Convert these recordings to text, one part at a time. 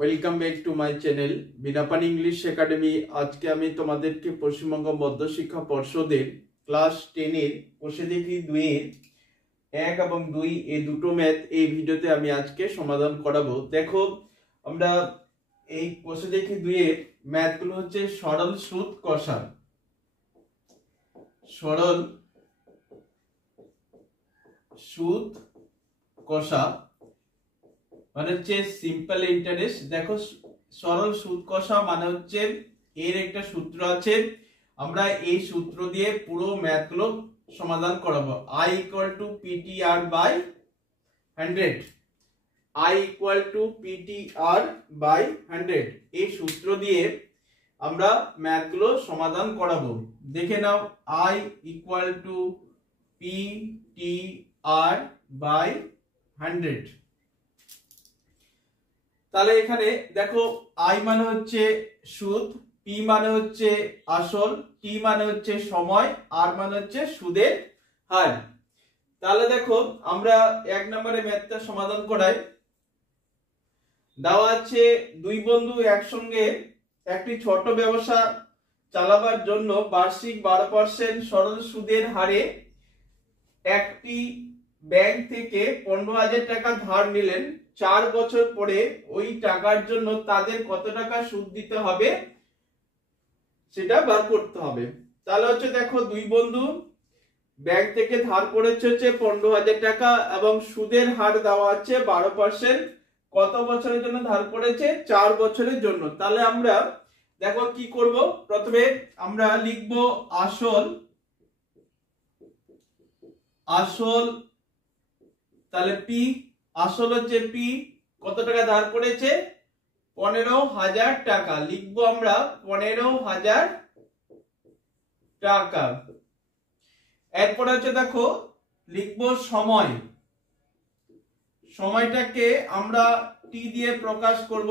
Welcome back to my channel Binapani English academy. আজকে আমি তোমাদেরকে পশ্চিমবঙ্গ মধ্যশিক্ষা পর্ষদের ক্লাস 10 এর কোষে দেখি 2 এর 1 এবং 2 এই দুটো ম্যাথ এই ভিডিওতে আমি আজকে সমাধান করাবো। দেখো, আমরা এই কোষে দেখি 2 এর ম্যাথগুলো হচ্ছে সরল সুদ কষা। সরল সুদ কষা মানে হচ্ছে সিম্পল ইন্টারেস্ট। দেখো, সরল সুদ কষা মানে হচ্ছে এর একটা সূত্র আছে, আমরা এই সূত্র দিয়ে পুরো ম্যাথগুলো সমাধান করাবো। I = PTR/100, I = PTR/100 এই সূত্র দিয়ে আমরা ম্যাথগুলো সমাধান করাবো। দেখে নাও, I = PTR/100। তাহলে এখানে দেখো, I মানে হচ্ছে সুদ, P মানে হচ্ছে আসল, T মানে হচ্ছে সময়, R মানে হচ্ছে সুদের হার। তাহলে দেখো, আমরা 1 নম্বরে ম্যাথটা সমাধান করাই। দেওয়া আছে দুই বন্ধু একসঙ্গে একটি ছোট ব্যবসা চালাবার জন্য বার্ষিক 12% সরল সুদের হারে একটি ব্যাংক থেকে 15,000 টাকা ধার নিলেন। 4 বছর পরে ওই টাকার জন্য তাদের কত টাকা সুদ দিতে হবে সেটা বার করতে হবে। তাহলে হচ্ছে দেখো, দুই বন্ধু ব্যাংক থেকে ধার করেছে হচ্ছে 15,000 টাকা এবং সুদের হার দেওয়া আছে 12%। কত বছরের জন্য ধার করেছে? 4 বছরের জন্য। তাহলে আমরা দেখো কি করব, প্রথমে আমরা লিখব আসল। তাহলে P, আসল হচ্ছে P, কত টাকা ধার করেছে? 15,000 টাকা। লিখবো আমরা 15,000 টাকা। এরপর হচ্ছে দেখো, লিখবো সময়। সময়টাকে আমরা T দিয়ে প্রকাশ করব।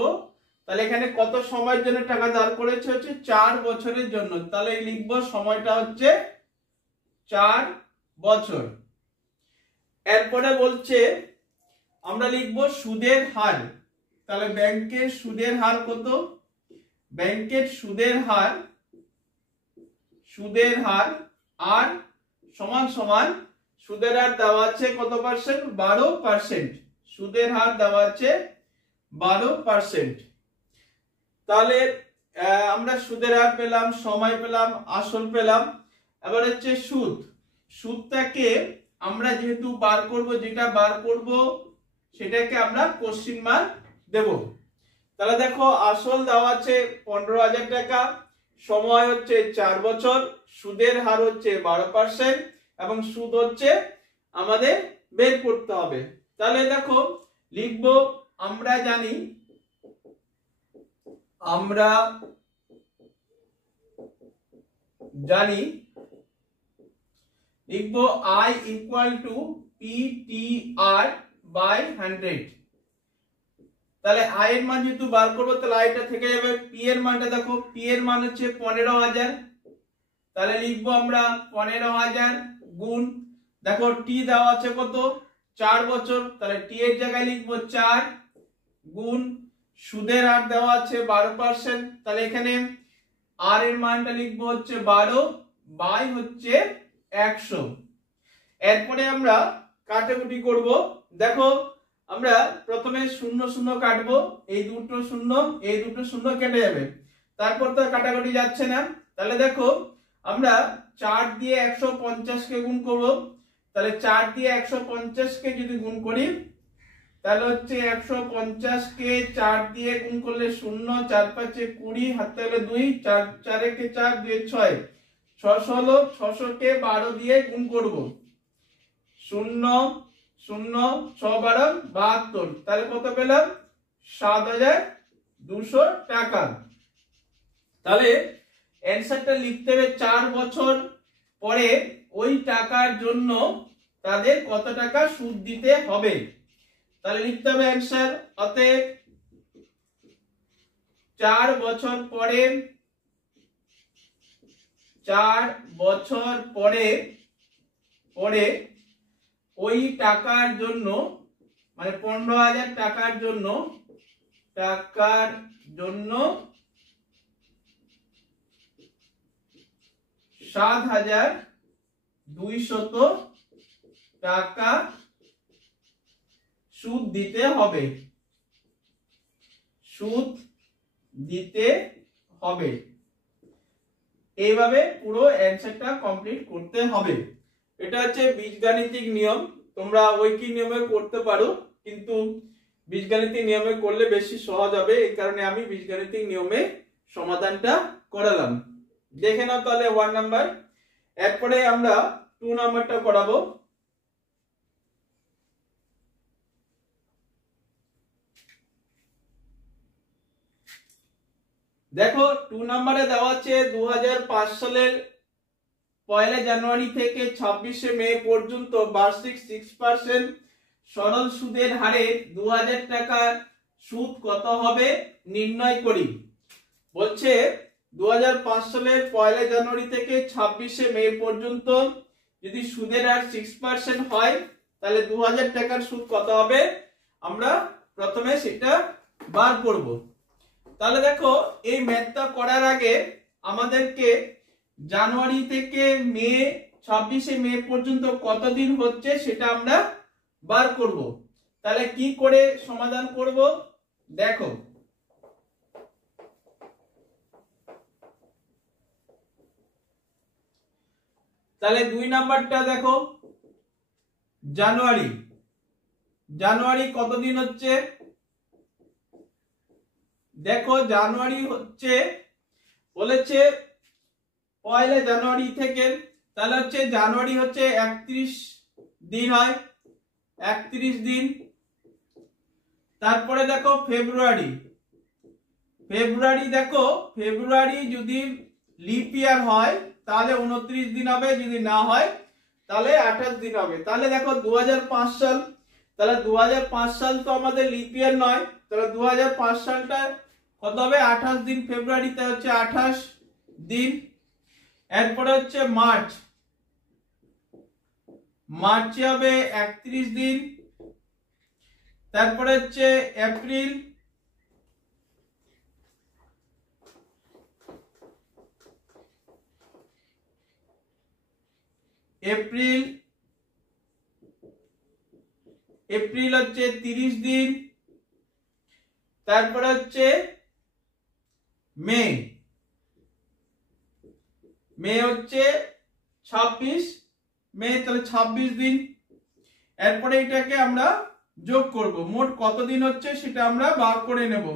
তাহলে এখানে কত সময়ের জন্য টাকা ধার করেছে? হচ্ছে 4 বছরের জন্য। তাহলে লিখবো সময়টা হচ্ছে 4 বছর। এরপরে বলছে আমরা লিখবো সুদের হার। তাহলে ব্যাংকের সুদের হার কত? ব্যাংকের সুদের হার আর সমান সমান সুদের হার দেওয়া আছে কত পার্সেন্ট? 12%। সুদের হার দেওয়া আছে 12%। তাহলে আমরা সুদের হার পেলাম, সময় পেলাম, আসল পেলাম। এবার হচ্ছে সুদ। সুদটাকে আমরা যেহেতু বার করব, যেটা বার করব সেটাকে আমরা কোশ্চেন মার্ক দেব। তাহলে দেখো, আসল দেওয়া আছে 15,000 টাকা, সময় হচ্ছে 4 বছর, সুদের হার হচ্ছে 12% এবং সুদ হচ্ছে আমাদের বের করতে হবে। তাহলে দেখো, লিখব আমরা জানি লিখবো I = PTR/100। তাহলে I এর মান যেহেতু বার করবো, তাহলে I টা থেকে যাবে। P এর মানটা দেখো, P এর মান হচ্ছে 15,000। তাহলে লিখবো আমরা 15,000 গুণ, দেখো T দেওয়া আছে কত? 4 বছর। তাহলে T এর জায়গায় লিখবো 4 গুণ, সুদের হার দেওয়া আছে 12%। তাহলে এখানে R এর মানটা লিখবো হচ্ছে 12 বাই হচ্ছে 100। এরপরে আমরা কাটাকুটি করব। দেখো, আমরা প্রথমে 0 0 কাটবো, এই দুটো শূন্য কেটে যাবে। তারপর তো কাটাকুটি যাচ্ছে না। তাহলে দেখো, আমরা 4 দিয়ে 150 কে গুণ করব। তাহলে 4 দিয়ে 150 কে যদি গুণ করি, তাহলে হচ্ছে 150 কে 4 দিয়ে গুণ করলে 0, 4 5 20, হাতে হলে 2, 4 4 কে 4, 2 6, 600 হলো। 600 কে 12 দিয়ে গুণ করব, 0 0 6 12 72। তাহলে কত পেলাম? 7,200 টাকা। তাহলে অ্যানসারটা লিখতে হবে 4 বছর পরে ওই টাকার জন্য তাদের কত টাকা সুদ দিতে হবে। তাহলে লিখতে হবে অ্যানসার, অতএব 4 বছর পরে ওই টাকার জন্য, মানে 15,000 টাকার জন্য টাকার জন্য 7,200 টাকা সুদ দিতে হবে, সুদ দিতে হবে। এইভাবে পুরো অ্যানসারটা কমপ্লিট করতে হবে। এটা হচ্ছে বীজগাণিতিক নিয়ম, তোমরা ঐকিক নিয়মে করতে পারো, কিন্তু বীজগাণিতিক নিয়মে করলে বেশি সহজ হবে, এই কারণে আমি বীজগাণিতিক নিয়মে সমাধানটা করালাম। দেখে নাও তাহলে 1 নাম্বার। এরপরে আমরা 2 নাম্বারটা করাবো। দেখো 2 নম্বরে দেওয়া আছে 2005 সালের 1 জানুয়ারি থেকে 26 মে পর্যন্ত বার্ষিক 6% সরল সুদের হারে 2000 টাকা সুদ কত হবে নির্ণয় করি। বলছে 2005 সালের 1 জানুয়ারি থেকে 26 মে পর্যন্ত যদি সুদের হার 6% হয় তাহলে 2000 টাকার সুদ কত হবে, আমরা প্রথমে সেটা বার করব। তাহলে দেখো এই ম্যাথটা করার আগে আমাদেরকে জানুয়ারি থেকে মে 26 মে পর্যন্ত কতদিন হচ্ছে সেটা আমরা বার করব। তাহলে কি করে সমাধান করব দেখো। তাহলে 2 নাম্বারটা দেখো, জানুয়ারি, জানুয়ারি কতদিন হচ্ছে দেখো। জানুয়ারি হচ্ছে বলেছে 1 জানুয়ারি থেকে, তাহলে হচ্ছে জানুয়ারি হচ্ছে 31 দিন হয়, 31 দিন। তারপরে দেখো ফেব্রুয়ারি, ফেব্রুয়ারি দেখো, ফেব্রুয়ারি যদি লিপ ইয়ার হয় তাহলে 29 দিন হবে, যদি না হয় তাহলে 28 দিন হবে। তাহলে দেখো 2005 সাল, তাহলে 2005 সাল তো আমাদের লিপ ইয়ার নয়, তাহলে 2005 সালটা কত হবে 28 দিন, ফেব্রুয়ারিতে হচ্ছে 28 দিন। এরপরে হচ্ছে মার্চ, মার্চে হবে 31 দিন। তারপরে হচ্ছে এপ্রিল, এপ্রিল, এপ্রিল হচ্ছে 30 দিন। তারপরে হচ্ছে মে, মে হচ্ছে 26 মে, তাহলে 26 দিন। এরপরে এটাকে আমরা যোগ করব, মোট কতদিন হচ্ছে সেটা আমরা বার করে নেব।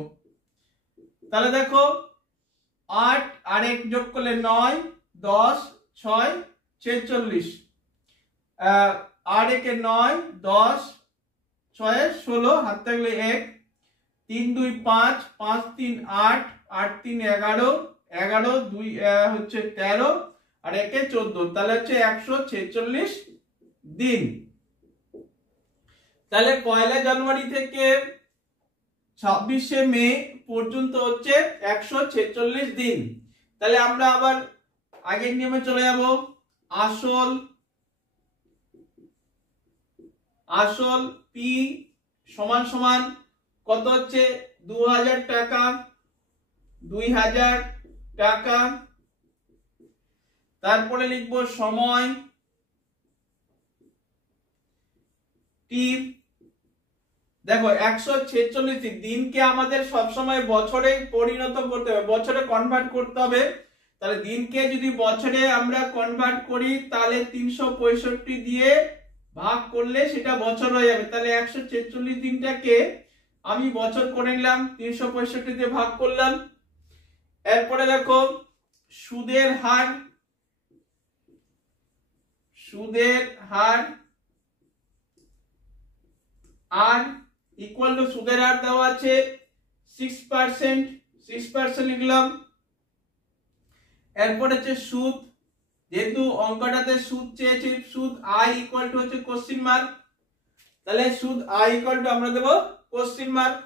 তাহলে দেখো 8 আর 1 যোগ করলে 9, 10, 6, 46, 8 1 9, 10, 6 16, হাত থাকলে 1, 3 2 5, 5 3 8, 8 3 11, 11 2 হচ্ছে 13 আর 1 14, তাহলে হচ্ছে 146 দিন। তাহলে 1 জানুয়ারি থেকে 26 মে পর্যন্ত হচ্ছে 146 দিন। তাহলে আমরা আবার আগের নিয়মে চলে যাব। আসল, আসল পি সমান সমান কত হচ্ছে 2000 টাকা, 2000 টাকা। তারপরে লিখবো সময় টি, দেখো 146 দিনকে আমাদের সব সময় বছরে পরিণত করতে হবে, বছরে কনভার্ট করতে হবে। তাহলে দিনকে যদি বছরে আমরা কনভার্ট করি তাহলে 365 দিয়ে ভাগ করলে সেটা বছর হয়ে যাবে। তাহলে 146 দিনটাকে আমি বছর করে নিলাম, 365 দিয়ে ভাগ করলাম। এরপরে দেখো সুদের হার, সুদের হার আর ইকুয়াল টু সুদের হার দেওয়া আছে 6%, 6% লিখলাম। এরপর হচ্ছে সুদ, যেহেতু অঙ্কটাতে সুদ চেয়েছে, সুদ আই ইকুয়াল টু হচ্ছে কোশ্চেন মার্ক, তাহলে সুদ আই ইকুয়াল টু আমরা দেব কোশ্চেন মার্ক।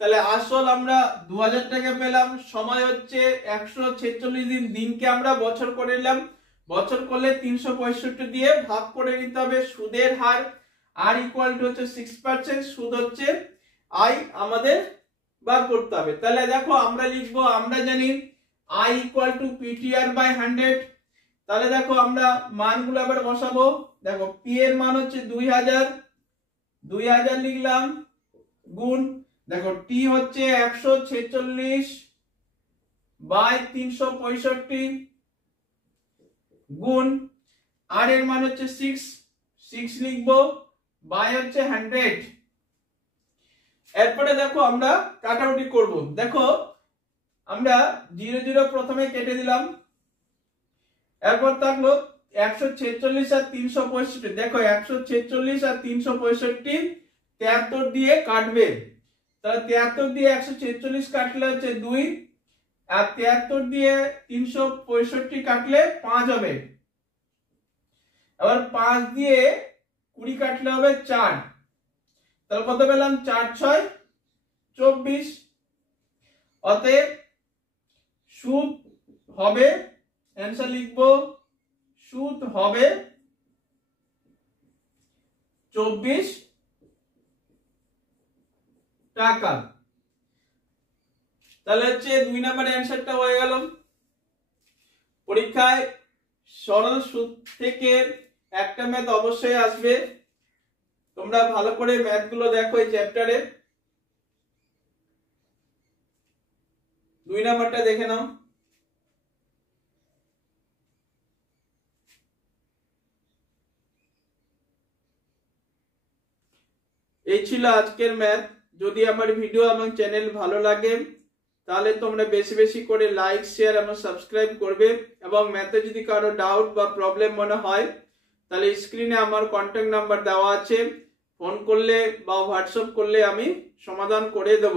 তাহলে আসল আমরা 2000 টাকা পেলাম, সময় হচ্ছে 146 দিন, দিনকে আমরা বছর করে নিলাম, বছর করলে 365 দিয়ে ভাগ করে নিতে হবে। সুদের হার আর ইকুয়াল টু হচ্ছে 6%, সুদ হচ্ছে আই আমাদের বার করতে হবে। তাহলে দেখো আমরা লিখবো, আমরা জানি I equal to PTR by 100। তাহলে দেখো আমরা মানগুলো আবার বসাবো। দেখো পি এর মান হচ্ছে 2000 লিখলাম, গুণ দেখো টি হচ্ছে 146 বাই 365 গুণ আর এর মান হচ্ছে 6 লিখবো, বাই হচ্ছে 100। এরপরে দেখো আমরা কাটাকুটি করব। দেখো আমরা 0 0 প্রথমে কেটে দিলাম, এরপর থাকলো 146 আর 365। দেখো 146 আর 365 73 দিয়ে কাটবে, তাহলে 73 দিয়ে 146 কাটলে হচ্ছে 2, আর 73 দিয়ে 365 কাটলে 5 হবে। আবার 5 দিয়ে 20 কাটলে হবে 4। তাহলে কত পেলাম? 4 6 24। অতএব সুদ হবে, অ্যানসার লিখবো, সুদ হবে 24 টাকা। তাহলে হচ্ছে 2 নম্বরের অ্যানসারটা হয়ে গেল। পরীক্ষায় সরল সুদ থেকে একটা ম্যাথ অবশ্যই আসবে, তোমরা ভালো করে ম্যাথ গুলো দেখো এই চ্যাপ্টারে। 2 নাম্বারটা দেখে নাও। এই ছিল আজকের ম্যাথ। যদি আমার ভিডিও এবং চ্যানেল ভালো লাগে তাহলে তোমরা বেশি বেশি করে লাইক, শেয়ার এবং সাবস্ক্রাইব করবে। এবং ম্যাথে যদি কারো ডাউট বা প্রবলেম মনে হয় তাহলে স্ক্রিনে আমার কন্ট্যাক্ট নাম্বার দেওয়া আছে, ফোন করলে বা হোয়াটসঅ্যাপ করলে আমি সমাধান করে দেব।